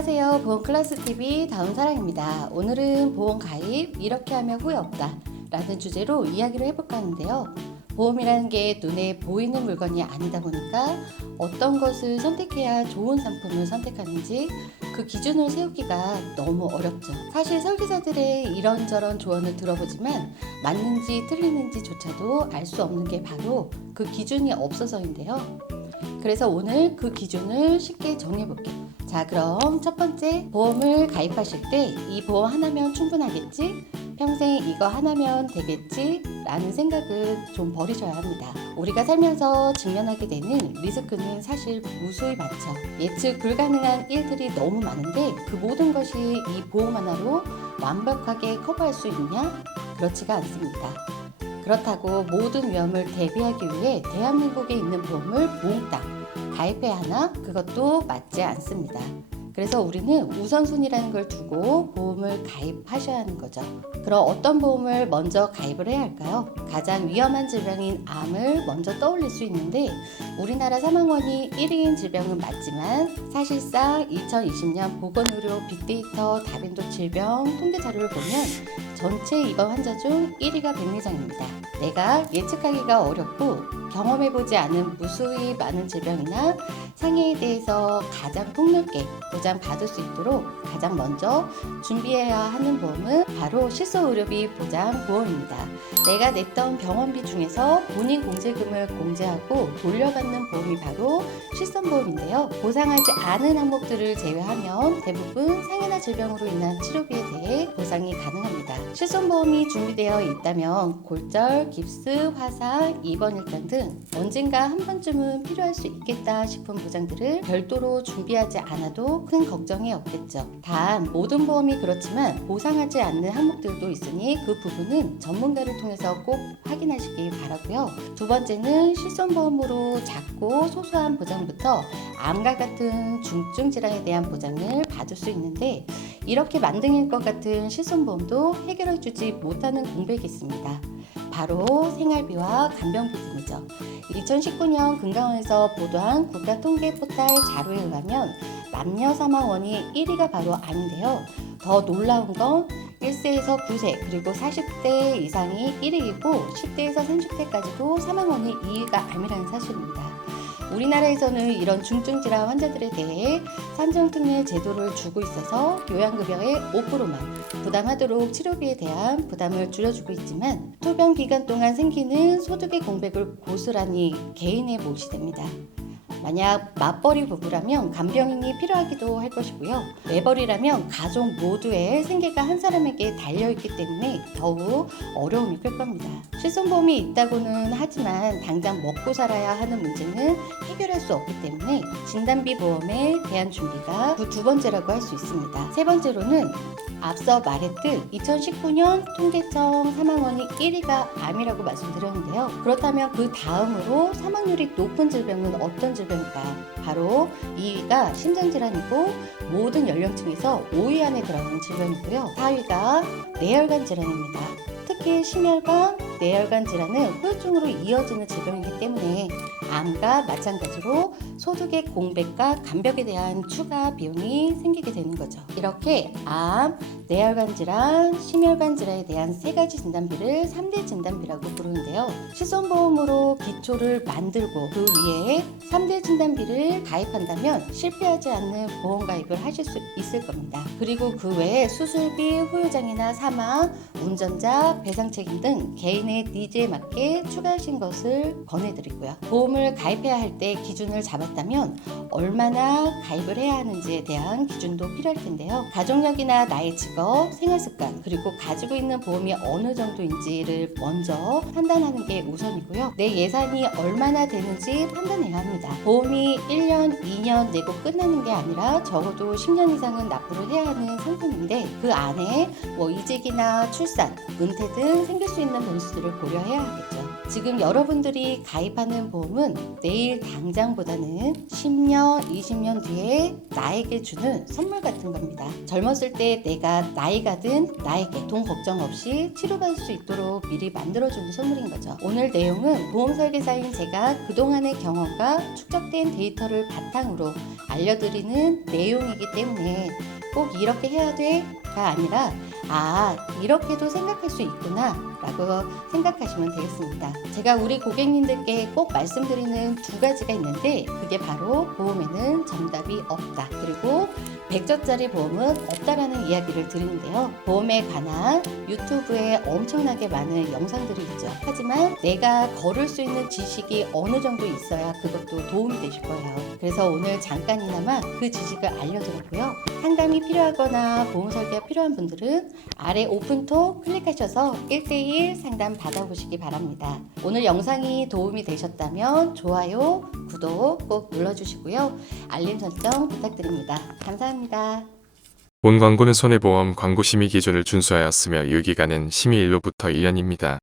안녕하세요. 보험 클래스 TV 다운 사랑입니다. 오늘은 보험 가입 이렇게 하면 후회 없다 라는 주제로 이야기를 해볼까 하는데요. 보험이라는 게 눈에 보이는 물건이 아니다 보니까 어떤 것을 선택해야 좋은 상품을 선택하는지 그 기준을 세우기가 너무 어렵죠. 사실 설계사들의 이런저런 조언을 들어보지만 맞는지 틀리는지조차도 알 수 없는 게 바로 그 기준이 없어서인데요. 그래서 오늘 그 기준을 쉽게 정해볼게요. 자, 그럼 첫 번째 보험을 가입하실 때 이 보험 하나면 충분하겠지? 평생 이거 하나면 되겠지? 라는 생각은 좀 버리셔야 합니다. 우리가 살면서 직면하게 되는 리스크는 사실 무수히 많죠. 예측 불가능한 일들이 너무 많은데 그 모든 것이 이 보험 하나로 완벽하게 커버할 수 있냐? 그렇지가 않습니다. 그렇다고 모든 위험을 대비하기 위해 대한민국에 있는 보험을 몽땅 가입해야 하나? 그것도 맞지 않습니다. 그래서 우리는 우선순위라는 걸 두고 보험을 가입하셔야 하는 거죠. 그럼 어떤 보험을 먼저 가입을 해야 할까요? 가장 위험한 질병인 암을 먼저 떠올릴 수 있는데 우리나라 사망원이 1위인 질병은 맞지만 사실상 2020년 보건의료 빅데이터 다빈도 질병 통계 자료를 보면 전체 입원 환자 중 1위가 백내장입니다. 내가 예측하기가 어렵고 경험해보지 않은 무수히 많은 질병이나 상해에 대해서 가장 폭넓게 보장받을 수 있도록 가장 먼저 준비해야 하는 보험은 바로 실손의료비 보장 보험입니다. 내가 냈던 병원비 중에서 본인 공제금을 공제하고 돌려받는 보험이 바로 실손보험인데요. 보상하지 않은 항목들을 제외하면 대부분 상해나 질병으로 인한 치료비에 대해 보상이 가능합니다. 실손보험이 준비되어 있다면 골절, 깁스, 화상, 입원 일당 등 언젠가 한 번쯤은 필요할 수 있겠다 싶은 보장들을 별도로 준비하지 않아도 큰 걱정이 없겠죠. 단 모든 보험이 그렇지만 보상하지 않는 항목들도 있으니 그 부분은 전문가를 통해서 꼭 확인하시기 바라고요. 두 번째는 실손보험으로 작고 소소한 보장부터 암과 같은 중증 질환에 대한 보장을 받을 수 있는데 이렇게 만등일 것 같은 실손보험도 해결해주지 못하는 공백이 있습니다. 바로 생활비와 간병비 등이죠. 2019년 금강원에서 보도한 국가통계 포탈 자료에 의하면 남녀 사망원이 1위가 바로 암인데요. 더 놀라운 건 1세에서 9세 그리고 40대 이상이 1위이고 10대에서 30대까지도 사망원이 2위가 암이라는 사실입니다. 우리나라에서는 이런 중증 질환 환자들에 대해 산정특례 제도를 주고 있어서 요양급여의 5%만 부담하도록 치료비에 대한 부담을 줄여주고 있지만 투병 기간 동안 생기는 소득의 공백을 고스란히 개인의 몫이 됩니다. 만약 맞벌이 부부라면 간병인이 필요하기도 할 것이고요. 외벌이라면 가족 모두의 생계가 한 사람에게 달려있기 때문에 더욱 어려움이 클 겁니다. 실손보험이 있다고는 하지만 당장 먹고 살아야 하는 문제는 해결할 수 없기 때문에 진단비 보험에 대한 준비가 그두 번째라고 할 수 있습니다. 세 번째로는 앞서 말했듯 2019년 통계청 사망원이 1위가 암이라고 말씀드렸는데요. 그렇다면 그 다음으로 사망률이 높은 질병은 어떤 질병 일까요? 바로 2위가 심장질환이고 모든 연령층에서 5위 안에 들어가는 질병이고요. 4위가 뇌혈관 질환입니다. 특히 심혈관, 뇌혈관 질환은 후유증으로 이어지는 질병이기 때문에 암과 마찬가지로 소득의 공백과 간벽에 대한 추가 비용이 생기게 되는 거죠. 이렇게 암, 뇌혈관 질환, 심혈관 질환에 대한 세 가지 진단비를 3대 진단비라고 부르는데요. 실손보험으로 기초를 만들고 그 위에 3대 진단비를 가입한다면 실패하지 않는 보험 가입을 하실 수 있을 겁니다. 그리고 그 외에 수술비, 후유장애나 사망, 운전자, 배상 책임 등 개인의 니즈에 맞게 추가하신 것을 권해드리고요. 보험을 가입해야 할 때 기준을 잡 았다면 얼마나 가입을 해야 하는지에 대한 기준도 필요할 텐데요. 가족력이나 나의 직업, 생활습관, 그리고 가지고 있는 보험이 어느 정도인지를 먼저 판단하는 게 우선이고요. 내 예산이 얼마나 되는지 판단해야 합니다. 보험이 1년, 2년 내고 끝나는 게 아니라 적어도 10년 이상은 납부를 해야 하는 상품인데 그 안에 뭐 이직이나 출산, 은퇴 등 생길 수 있는 변수들을 고려해야 하겠죠. 지금 여러분들이 가입하는 보험은 내일 당장보다는 10년, 20년 뒤에 나에게 주는 선물 같은 겁니다. 젊었을 때 내가 나이가 든 나에게 돈 걱정 없이 치료받을 수 있도록 미리 만들어주는 선물인 거죠. 오늘 내용은 보험 설계사인 제가 그동안의 경험과 축적된 데이터를 바탕으로 알려드리는 내용이기 때문에 꼭 이렇게 해야 돼가 아니라 아 이렇게도 생각할 수 있구나 라고 생각하시면 되겠습니다. 제가 우리 고객님들께 꼭 말씀드리는 두 가지가 있는데 그게 바로 보험에는 정답이 없다. 그리고 100조짜리 보험은 없다라는 이야기를 드리는데요. 보험에 관한 유튜브에 엄청나게 많은 영상들이 있죠. 하지만 내가 걸을 수 있는 지식이 어느 정도 있어야 그것도 도움이 되실 거예요. 그래서 오늘 잠깐이나마 그 지식을 알려드렸고요 상담이 필요하거나 보험 설계가 필요한 분들은 아래 오픈톡 클릭하셔서 1대1 상담 받아보시기 바랍니다. 오늘 영상이 도움이 되셨다면 좋아요, 구독 꼭 눌러주시고요. 알림 설정 부탁드립니다. 감사합니다. 본 광고는 손해보험 광고 심의 기준을 준수하였으며 유기간은 심의 일로부터 1년입니다.